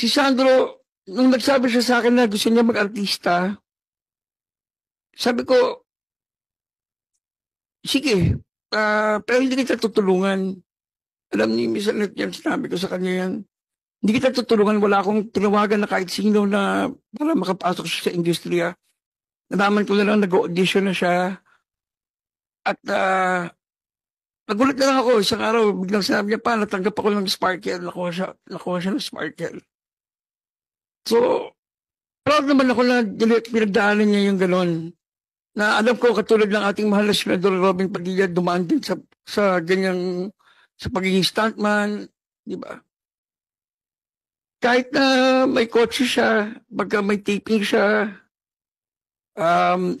Si Sandro, nung nagsabi siya sa akin na gusto niya mag-artista, sabi ko, sige, pero hindi kita tutulungan. Alam niyo, minsan yan, sinabi ko sa kanya yan. Hindi kita tutulungan, wala akong tinawagan na kahit sino na para makapasok siya sa industriya. Nalaman ko na lang nag-audition na siya. At nagulat na lang ako, isang araw, biglang sinabi niya pa, natanggap ako ng Sparkle, nakuha siya ng Sparkle. So, proud naman ako na pinagdaanan niya yung gano'n. Na alam ko, katulad ng ating mahal na Senador Robin Padilla, dumaan din sa ganyang, sa pagiging stuntman, di ba? Kahit na may kotse siya, pagka may taping siya,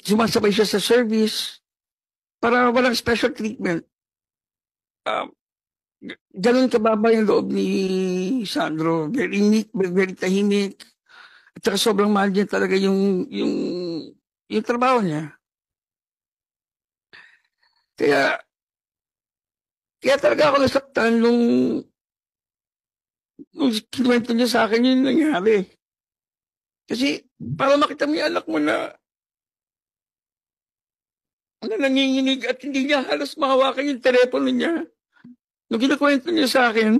sumasabay siya sa service, para walang special treatment. Ganun kababa yung loob ni Sandro. Very neat, very tahimik. At saka sobrang mahal niya talaga yung trabaho niya. Kaya talaga ako nasaktan nung kinuwento niya sa akin yung nangyari. Kasi para makita mo yung anak mo na nanginginig at hindi niya halos mahawakan yung telepono niya. Nung kinakwento niya sa akin,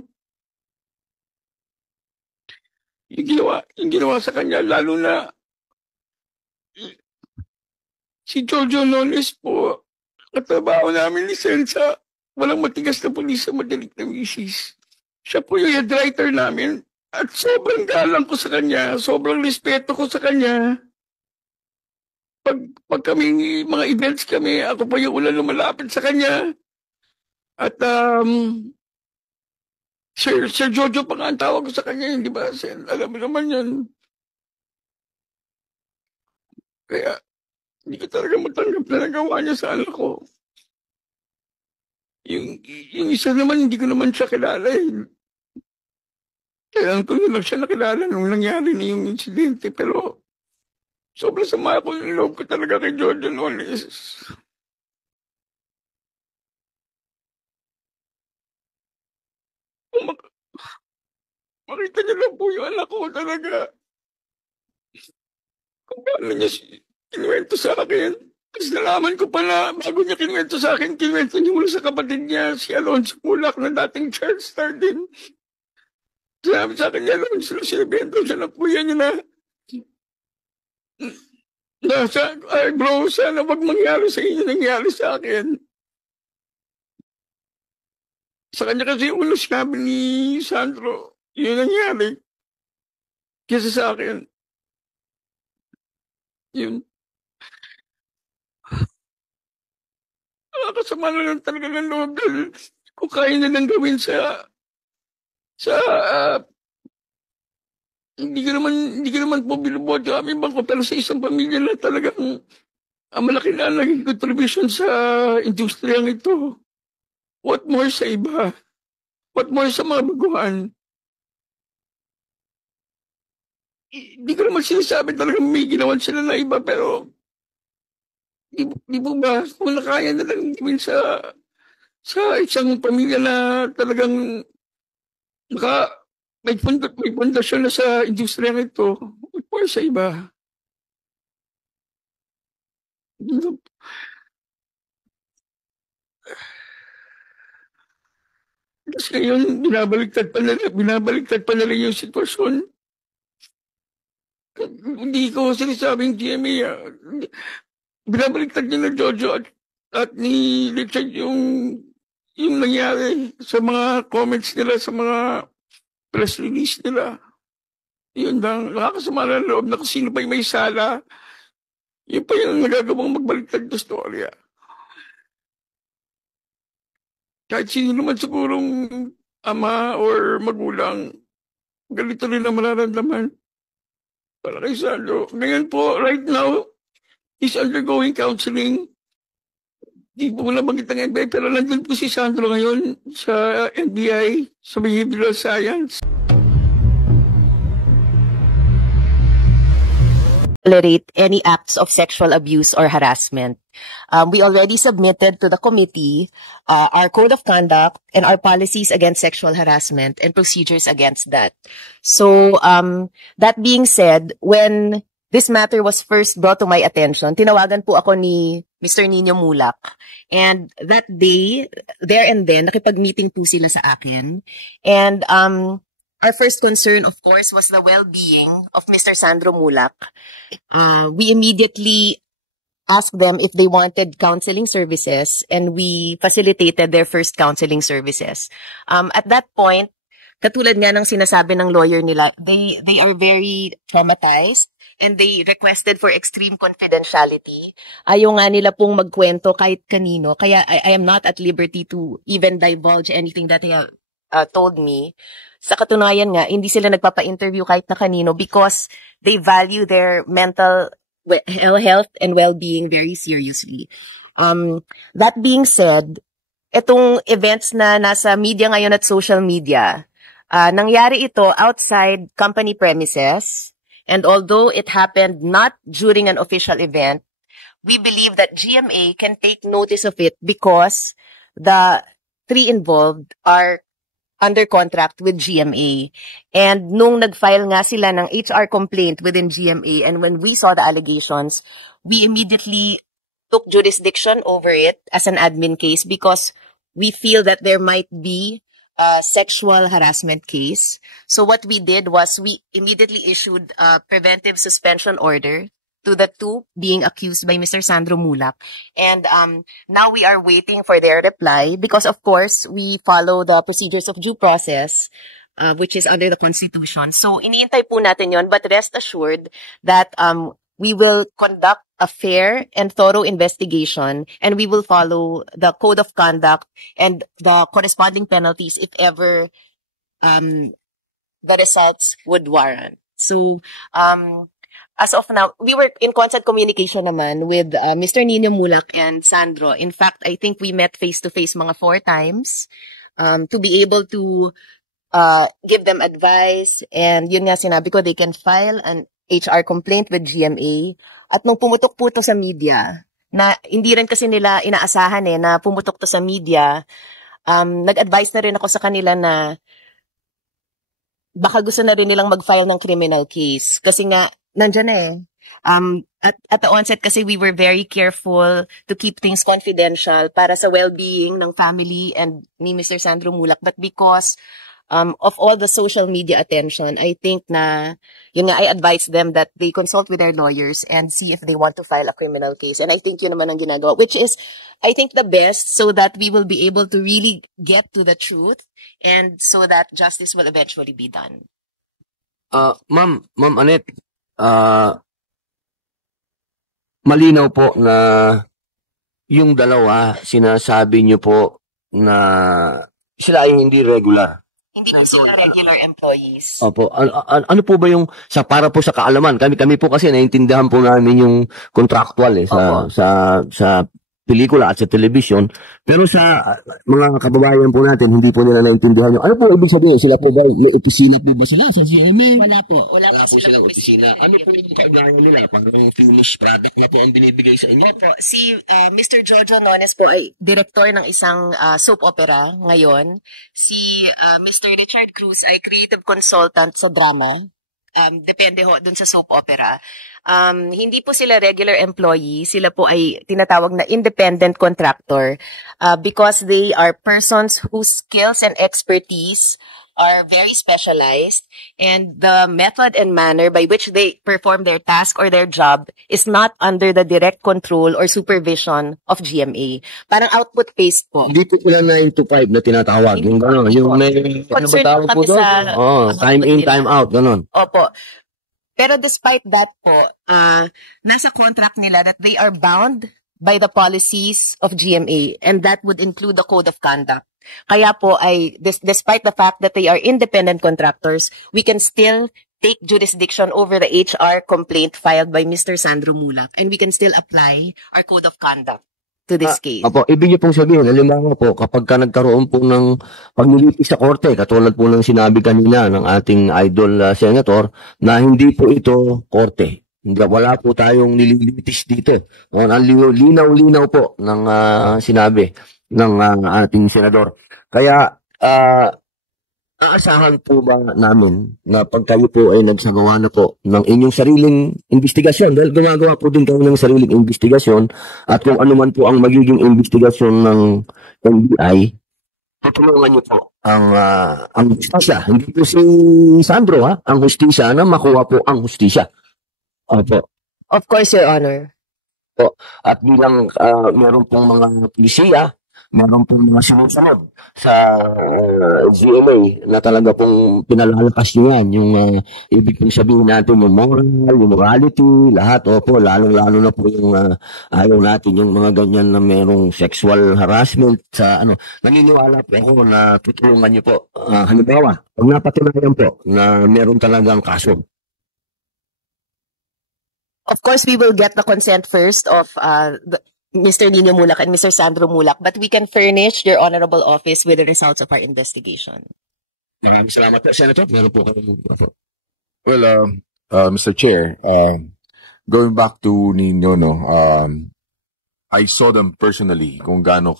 yung ginawa sa kanya, lalo na si Jojo Nones po, katrabaho namin ni Sensa, walang matigas na pulis sa madalit na misis. Siya po yung head writer namin at sobrang galang ko sa kanya, sobrang respeto ko sa kanya. Pag kami, mga events kami, ako pa yung ulan lumalapit sa kanya. At Sir Jojo pa nga ang tawag ko sa kanya, di ba? Alam mo naman yan. Kaya, hindi ko talaga matanggap na nagawa niya sa anak ko. Yung isa naman, hindi ko naman siya kilala eh. Kaya ko lang siya nakilala nung nangyari na yung insidente. Pero, sobrang sama ko yung loob ko talaga kay Jojo Nones. Makita niyo lang po yung anak ko talaga. Kung paano niya kinuwento sa akin. Kasi nalaman ko pa na bago niya kinuwento sa akin, kinuwento niya mula sa kapatid niya, si Alonso Mulak na dating child star din. Sabi sa akin ni Alonso, sinabento siya ng kuya niya ay bro, sana wag mangyari sa inyo nangyari sa akin. Sa kanya kasi ulo sinabi ni Sandro, yun nangyari. Kasi sa akin, yun. Nakakasama na lang talaga ng loob dahil kung kaya na lang gawin hindi ko naman po binubuhat yung aming bangko pero sa isang pamilya na talagang malaki na naging contribution sa industriyang ito. What more sa iba? What more sa mga baguhan? Hindi ko naman sinasabi talagang may ginawan sila na iba pero di po ba kung nakaya na lang gawin sa isang pamilya na talagang may pundasyon na sa industriya ito, what more sa iba? Tapos ngayon, binabaliktad pa nila yung sitwasyon. Hindi ko sinasabing GMA, binabaliktad nila Jojo at ni Richard yung nangyari sa mga comments nila, sa mga press release nila. Yun lang, nakakasama na loob na kung sino pa yung may sala. Yun pa yung nagagawang magbaliktad na storya. Kahit sino naman sigurong ama or magulang, ganito rin ang mararamdaman. Para kay Sandro. Ngayon po, right now, he's undergoing counseling. Di po na banggit ng NBI, pero nandun po si Sandro ngayon sa NBI, sa Behavioral Science. tolerate any acts of sexual abuse or harassment. We already submitted to the committee our code of conduct and our policies against sexual harassment and procedures against that. So, that being said, when this matter was first brought to my attention, tinawagan po ako ni Mr. Nino Mulak. And that day, there and then, nakipag-meeting po sila sa akin. And our first concern, of course, was the well-being of Mr. Sandro Mulak. We immediately asked them if they wanted counseling services, and we facilitated their first counseling services. At that point, katulad nga ng sinasabi ng lawyer nila, they are very traumatized and they requested for extreme confidentiality. Ayaw nga nila pong magkwento kahit kanino. Kaya I am not at liberty to even divulge anything that they have told me. Sa katunayan nga, hindi sila nagpapa-interview kahit na kanino because they value their mental health and well-being very seriously. That being said, itong events na nasa media ngayon at social media, nangyari ito outside company premises, and although it happened not during an official event, we believe that GMA can take notice of it because the three involved are under contract with GMA. And nung nag-file nga sila ng HR complaint within GMA, and when we saw the allegations, we immediately took jurisdiction over it as an admin case because we feel that there might be a sexual harassment case. So what we did was we immediately issued a preventive suspension order to the two being accused by Mr. Sandro Mulak. And now we are waiting for their reply because, of course, we follow the procedures of due process, which is under the Constitution. So iniintay po natin yon, but rest assured that we will conduct a fair and thorough investigation, and we will follow the code of conduct and the corresponding penalties if ever the results would warrant. So, as of now, we were in constant communication naman with Mr. Nino Mulak and Sandro. In fact, I think we met face-to-face mga 4 times to be able to give them advice. And yun nga sinabi ko, they can file an HR complaint with GMA. At nung pumutok po to sa media, na hindi rin kasi nila inaasahan na pumutok to sa media, nag-advise na rin ako sa kanila na baka gusto na rin nilang mag-file ng criminal case. Kasi nga, nandyan at the onset kasi we were very careful to keep things confidential para sa well-being ng family and ni Mr. Sandro Mulak. But because of all the social media attention, I think na, yun nga, I advise them that they consult with their lawyers and see if they want to file a criminal case. And I think yun naman ang ginagawa, which is, I think, the best so that we will be able to really get to the truth and so that justice will eventually be done. Ma'am Annette, malinaw po na yung dalawa, sinasabi niyo po na sila ay hindi regular. Hindi po sila regular employees. Opo. Ano po ba yung para po sa kaalaman? Kami po kasi naiintindihan po namin yung contractual sa pelikula at sa television. Pero sa mga kababayan po natin, hindi po nila naintindihan yung ano po ibig sabihin? Sila po ba may opisina po ba sila sa GMA? Wala po. Wala po silang opisina. Ano po yung kaugnayan nila? Parang finished product na po ang binibigay sa inyo? Opo. Si Mr. Jojo Nones po ay director ng isang soap opera ngayon. Si Mr. Richard Cruz ay creative consultant sa drama. Depende ho dun sa soap opera. Hindi po sila regular employee. Sila po ay tinatawag na independent contractor because they are persons whose skills and expertise are very specialized, and the method and manner by which they perform their task or their job is not under the direct control or supervision of GMA. Parang output-based po. Hindi po sila 9 to 5 na tinatawag. Yung gano'n. Yung may ano ba tawag po doon? Time in, time out. Gano'n. Opo. Pero despite that po, nasa contract nila that they are bound by the policies of GMA, and that would include the code of conduct. Kaya po ay, despite the fact that they are independent contractors, we can still take jurisdiction over the HR complaint filed by Mr. Sandro Mulak, and we can still apply our code of conduct to this case. Opo, ibig niyo pong sabihin, halimbawa po, kapag ka nagkaroon po ng paglilitis sa korte, katulad po ng sinabi kanina ng ating idol senator, na hindi po ito korte. Wala po tayong nililitis dito. Ang linaw-linaw po ng sinabi ng ating senador. Kaya, aasahan po ba namin na pag kayo po ay nagsagawa na po ng inyong sariling investigasyon, dahil gumagawa po din kayo ng sariling investigasyon, at kung ano man po ang magiging investigasyon ng NBI, tutulungan niyo po ang hustisya. Hindi po si Sandro, ang hustisya na makuha po ang hustisya. Opo. Of course, Your Honor. Po. At bilang meron pong mga pulisya, meron pong mga sinusunod sa GMA na talaga pong pinalalakas nyo yan. Yung ibig pong sabihin natin, yung moral, yung morality, lahat. Opo, lalong-lalo na po yung ayaw natin yung mga ganyan na merong sexual harassment sa Naniniwala po ako na tutulungan nyo po. Halimbawa, pag napatunayan po na meron talagang kaso. Of course, we will get the consent first of Mr. Nino Mulak and Mr. Sandro Mulak, but we can furnish your honorable office with the results of our investigation. Maraming salamat po, Senator. Meron po kayo. Well, Mr. Chair, going back to Nino, I saw them personally kung gaano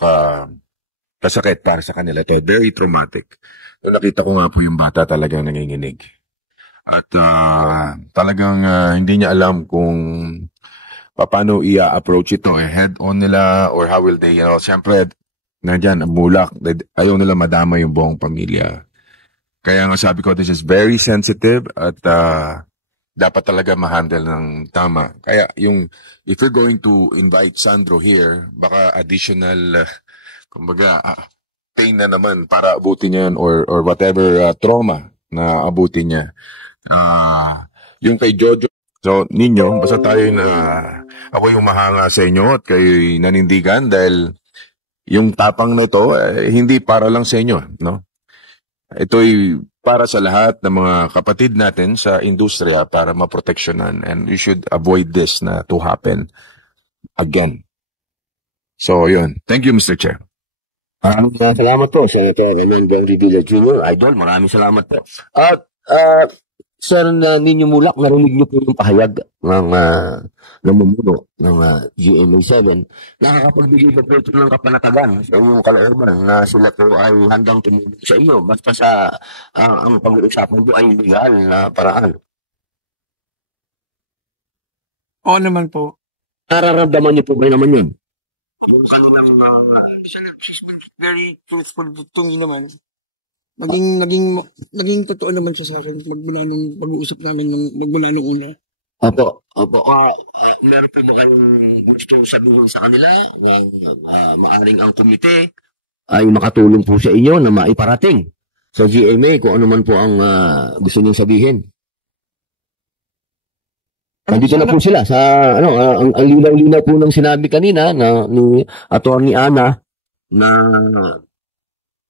kasakit para sa kanila to. Very traumatic. Nung nakita ko nga po yung bata talagang nanginginig. At talagang hindi niya alam kung paano i-approach ito. Head-on nila or how will they, siyempre, nandiyan, Mulak, ayaw nila madama yung buong pamilya. Kaya nga sabi ko, this is very sensitive at dapat talaga ma-handle ng tama. Kaya if you're going to invite Sandro here, baka additional, pain na naman para abutin yan or whatever trauma na abutin niya. Yung kay Jojo, so ninyo, basta tayo na ako yung mahanga sa inyo at kayo nanindigan dahil yung tapang na ito, hindi para lang sa inyo, no? Ito'y para sa lahat ng mga kapatid natin sa industriya para maproteksyonan, and you should avoid this na to happen again. So, yun. Thank you, Mr. Chair. Maraming salamat po, Senator Raymond Bong Revilla Jr. Idol, maraming salamat po. At, Sir Nino Mulak, narinig niyo po yung pahayag ng namumuno ng GMA7. Nakakapagbigay ba po ito ng kapanatagan sa inyong kalooban na sila po ay handang tumulong sa inyo basta sa ang pag-uusapan po ay legal na paraan? Oo naman po. Nararamdaman niyo po ba naman yun? Yung kanilang very truthful to me naman. Naging totoo naman siya sa akin magmula nung pag-uusap namin magmula nung una. Opo. Meron po ba kayong gusto sabihin sa kanila na maaring ang komite ay makatulong po sa inyo na maiparating sa GMA kung ano man po ang gusto niyong sabihin? Nandito na po sila sa ang linaw-linaw po ng sinabi kanina ni Attorney Ana na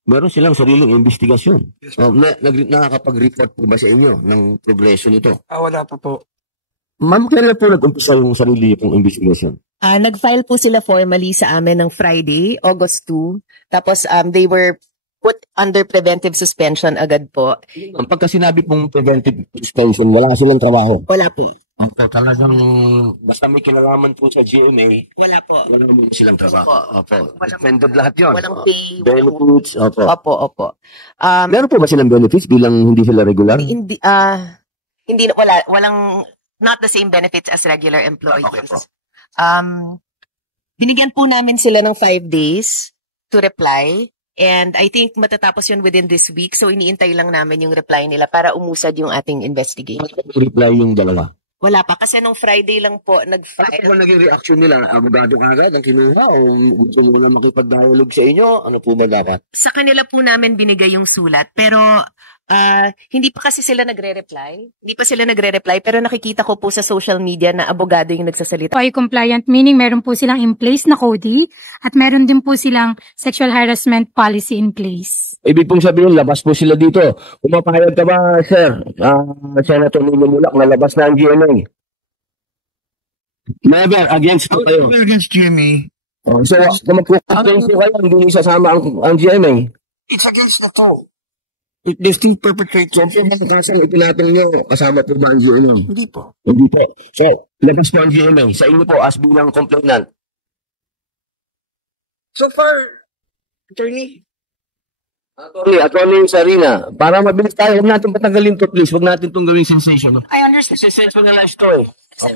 meron silang sariling investigasyon. Nakakapag-report po ba sa inyo ng progresyo nito? Wala pa po. Ma'am, kailan po nag-umpisa yung sarili pong investigasyon? Nag-file po sila formally sa amin ng Friday, August 2. Tapos they were put under preventive suspension agad po. Ang pagka sinabi pong preventive suspension, wala silang trabaho? Wala po. Opo, talagang basta may kinalaman po sa GMA, Wala po. wala mo silang trabaho. Opo. Suspended lahat yun. Walang pay. Benefits, opo. Opo. Meron po ba silang benefits bilang hindi sila regular? Hindi, walang, not the same benefits as regular employees. Okay po. Binigyan po namin sila ng 5 days to reply. And I think matatapos yun within this week. So iniintay lang namin yung reply nila para umusad yung ating investigation. Reply yung dalawa. Wala pa. Kasi nung Friday lang po Ano nag-file. po naging reaction nila? Abogado ka agad ang kinuha o gusto mo na makipag-dialogue sa inyo? Ano po ba dapat? Sa kanila po namin binigay yung sulat. Pero hindi pa kasi sila nagre-reply. Hindi pa sila nagre-reply. Pero nakikita ko po sa social media na abogado yung nagsasalita. Ay compliant, meaning meron po silang in place na CODI at meron din po silang sexual harassment policy in place. Ibig pong sabihin, labas po sila dito. Umapayag ka ba, sir? Senator Nino Mulak, nalabas na ang GMA. Never, against po kayo. Against GMA. So, kung magkukumpens po kayo, hindi niyo sasama ang GMA. It's against the law. If there's two perpetrators, So, kung kasang ipinatong nyo, kasama po ba ang GMA? hindi po. Hindi po. So, labas po ang GMA. Sa inyo po, as bilang complainant. So far, attorney, Sorry, Atty. Sarina, para mabilis tayo, huwag natin patagalin to, please. Huwag natin itong gawing sensation. I understand Sensationalize to eh.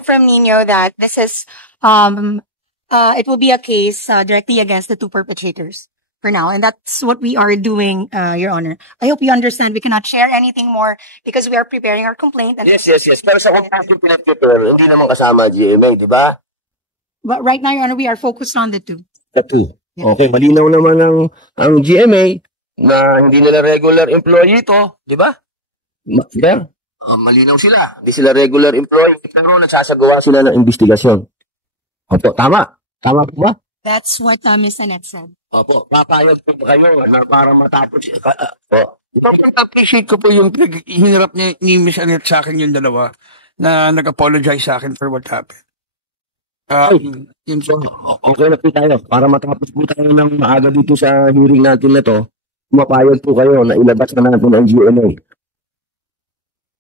from Nino that this is it will be a case directly against the two perpetrators for now, and that's what we are doing, Your Honor. I hope you understand. We cannot share anything more because we are preparing our complaint. And Yes. Pero sa complaint yung pinag-prepare, hindi naman kasama GMA, di ba? But right now, Your Honor, we are focused on the two. Tattoo. Okay, malinaw naman ang GMA na hindi nila regular employee ito, di ba? Fair? Malinaw sila. Hindi sila regular employee, pero nagsasagawa sila ng investigasyon. Opo, tama. Tama po ba? That's what Miss Annette said. Opo, papayag po ba kayo na para matapos? di ba appreciate ko po yung hinarap niya ni Miss Annette sa akin yung dalawa na nag-apologize sa akin for what happened. Yun So, okay na po tayo. Para matapos po tayo ng maaga dito sa hearing natin na to, mapayag po kayo na ilabas na natin ang GMA.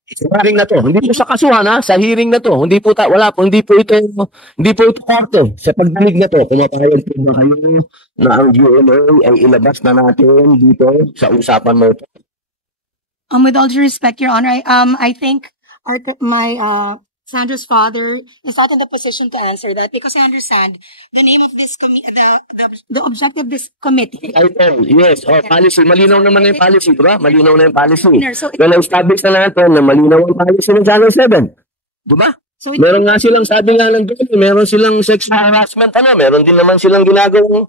Sa hearing na to, hindi po sa kasuhan ha, sa hearing na to, hindi po hindi po ito korte. Sa pagdinig na to, pumapayag po ba kayo na ang GMA ay ilabas na natin dito sa usapan mo ito? With all due respect, Your Honor, I think my Sandra's father is not in the position to answer that because I understand the name of this the objective of this committee. Item, yes. Policy. Malinaw naman na yung policy, diba? Malinaw na yung policy. So, Well, establish na natin na malinaw ang policy ng Channel 7. Diba? So Meron nga silang, sabi nga ng doon, meron silang sexual harassment, meron din naman silang ginagawang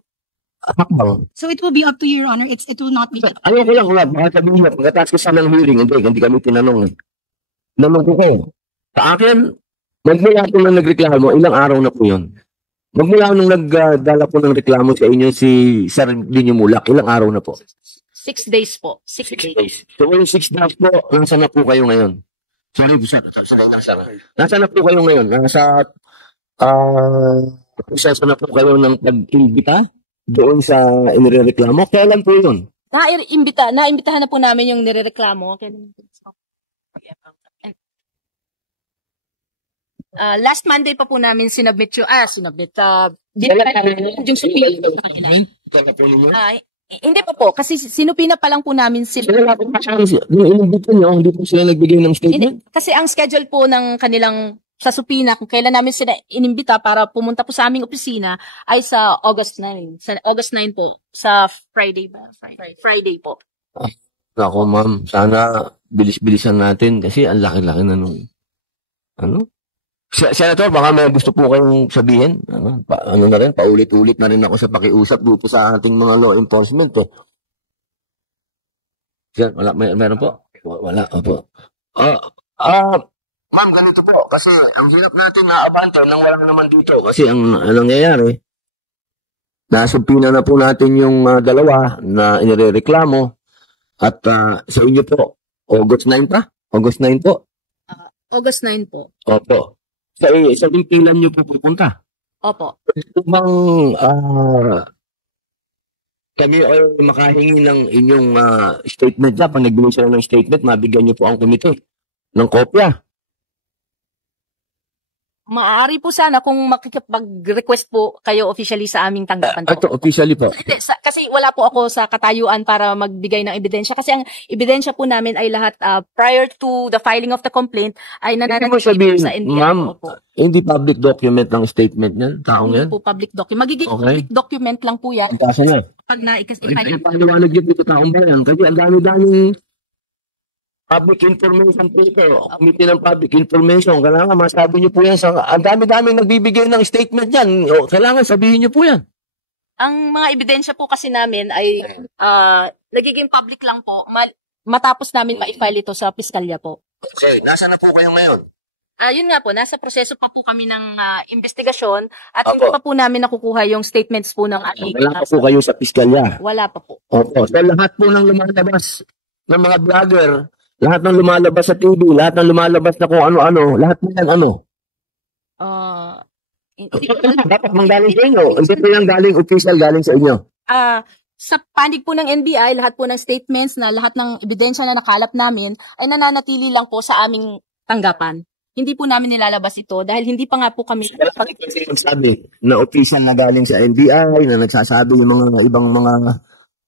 hakbang. So it will be up to you, Your Honor. It will not be. Ano ko lang, baka sabihin niya, pagkatapos kasi ng hearing, hindi kami tinanong. Naman ko kayo. Sa akin, magmula po nang nagreklamo, ilang araw na po yun. Magmula nung nagdala po ng reklamo sa inyo si Sir Linyo Mulak, ilang araw na po? 6 days po. 6 days. So, yung 6 days po, nasa na po kayo ngayon? Sorry, nasa na po kayo ngayon? Proseso na po kayo ng pag-imbita doon sa inireklamo? Kailan po yun? Naimbitahan na po namin yung nirereklamo. Last Monday pa po namin sinubmit yung supina. Hindi pa po, kasi sinupina pa lang po namin sila. Yung inimbita nyo, hindi po sila nagbigay ng statement? Kasi ang schedule po ng kanilang sa supina, kung kailan namin sila inimbita para pumunta po sa aming opisina, ay sa August 9. Sa August 9 po, sa Friday ba? Friday po. Ako ma'am, sana bilis-bilisan natin kasi ang laki-laki na nung Senator, baka may gusto po kayong sabihin. Na rin, paulit-ulit na rin ako sa pakiusap dito sa ating mga law enforcement. Wala, meron po? Wala, opo. Ma'am, ganito po. Kasi ang hirap natin naabante nang wala naman dito. Kasi ang nangyayari, nasubpina na po natin yung dalawa na inireklamo. At sa inyo po, August 9 pa? August 9 po? August 9 po. Opo. Sa pipilan niyo po pupunta? Opo. Bang kami ay makahingi ng inyong statement dyan. Pag nagbigay sila ng statement, mabigyan niyo po ang komite ng kopya. Maaari po sana kung makikipag-request po kayo officially sa aming tanggapan po. Ito, officially po. Kasi wala po ako sa katayuan para magbigay ng ebidensya. Kasi ang ebidensya po namin ay lahat prior to the filing of the complaint ay nananatili sa NBI. Ma'am, hindi public document ng statement niyan, taong yan? Hindi po public document. Magiging public document lang po yan. Ang kaso niya. Pag Ipaliwanag yun dito taong bayan. Kasi ang dami-daming public information po ito. Committee ng public information. Kailangan masabi niyo po yan. Ang dami-daming nagbibigay ng statement yan. Kailangan sabihin niyo po yan. Ang mga ebidensya po kasi namin ay nagiging public lang po matapos namin ma-file ito sa piskalya po. Okay. Nasaan na po kayo ngayon? Yun nga po, nasa proseso pa po kami ng investigasyon at hindi pa po namin nakukuha yung statements po ng ating... Wala pa po kayo sa piskalya? Wala pa po. Opo. So lahat po ng lumalabas ng mga vlogger, lahat ng lumalabas sa TV, lahat ng lumalabas na kung ano-ano, lahat po yan dapat manggaling sa inyo. Hindi po yan galing official, galing sa inyo. Sa panig po ng NBI, lahat po ng statements na lahat ng ebidensya na nakalap namin ay nananatili lang po sa aming tanggapan. Hindi po namin nilalabas ito dahil hindi pa nga po kami... Wala pa rin kasi nagsabi na official na galing sa NBI, na nagsasabi yung mga ibang mga,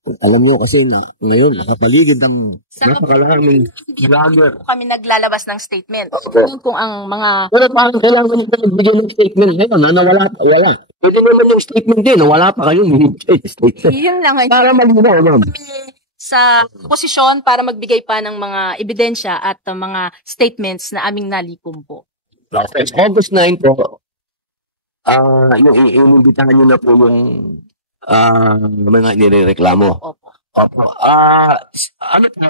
alam nyo kasi na ngayon, nakapaligid ng napakalaming vlogger. po kami naglalabas ng statement. Okay. Yun kung ang mga... Pero parang kailangan nyo pa nagbigay ng statement ngayon, na wala. Pwede naman yung statement din, na wala pa kayong binibigay statement. Yun lang ang Para malinaw, ma'am. kami sa posisyon para magbigay pa ng mga ebidensya at mga statements na aming nalikom po. Okay. August 9 po, yung inimbitahan nyo na po yung mga inireklamo. Opo. Opo. Ano po?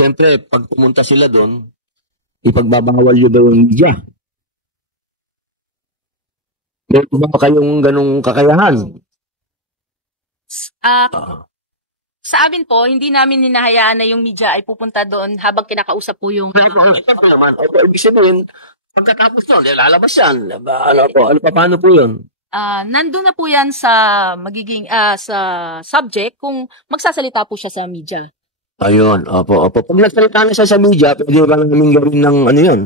Siyempre, pag pumunta sila doon, ipagbabawal nyo daw yung media. Meron ba kayong ganong kakayahan? Sa amin po, hindi namin hinahayaan na yung media ay pupunta doon habang kinakausap po yung... Ito naman. Opo, ibig sabihin, pagkatapos nun, lalabas yan. Paano po yun? Nandun na po yan sa magiging sa subject kung magsasalita po siya sa media. Ayun, opo. Pag nagsalita na siya sa media, pwede ba namin gawin ng ano yun?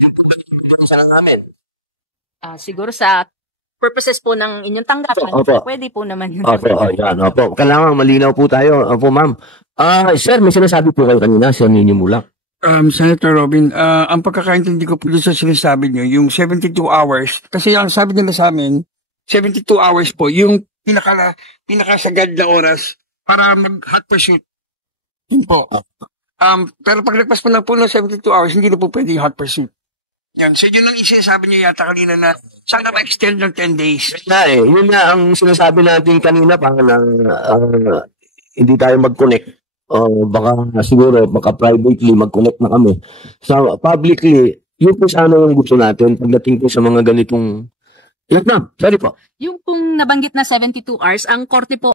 Yung pagdating sa namin. Siguro sa purposes po ng inyong tanggapan, Opo. pwede po naman yun. Opo. Kailangan malinaw po tayo. Opo, ma'am. Sir, may sinasabi po kayo kanina, Sir Nino Mulak. Senator Robin, ang pagkakaintindi ko po doon sa sinasabi niyo, yung 72 hours, kasi ang sabi nila sa amin, 72 hours po, yung pinakasagad na oras para mag-hot pursuit. Yun po. Pero pag nagpas po na po ng 72 hours, hindi na po pwede yung hot pursuit. Yan. So yun ang sinasabi niyo yata kanina na sana ma-extend ng 10 days. Yun na ang sinasabi natin kanina pa na hindi tayo mag-connect. Baka siguro, privately mag-connect na kami. So, publicly, yun po sana yung gusto natin pagdating po sa mga ganitong... Sorry po. Yung pong nabanggit na 72 hours, ang korte po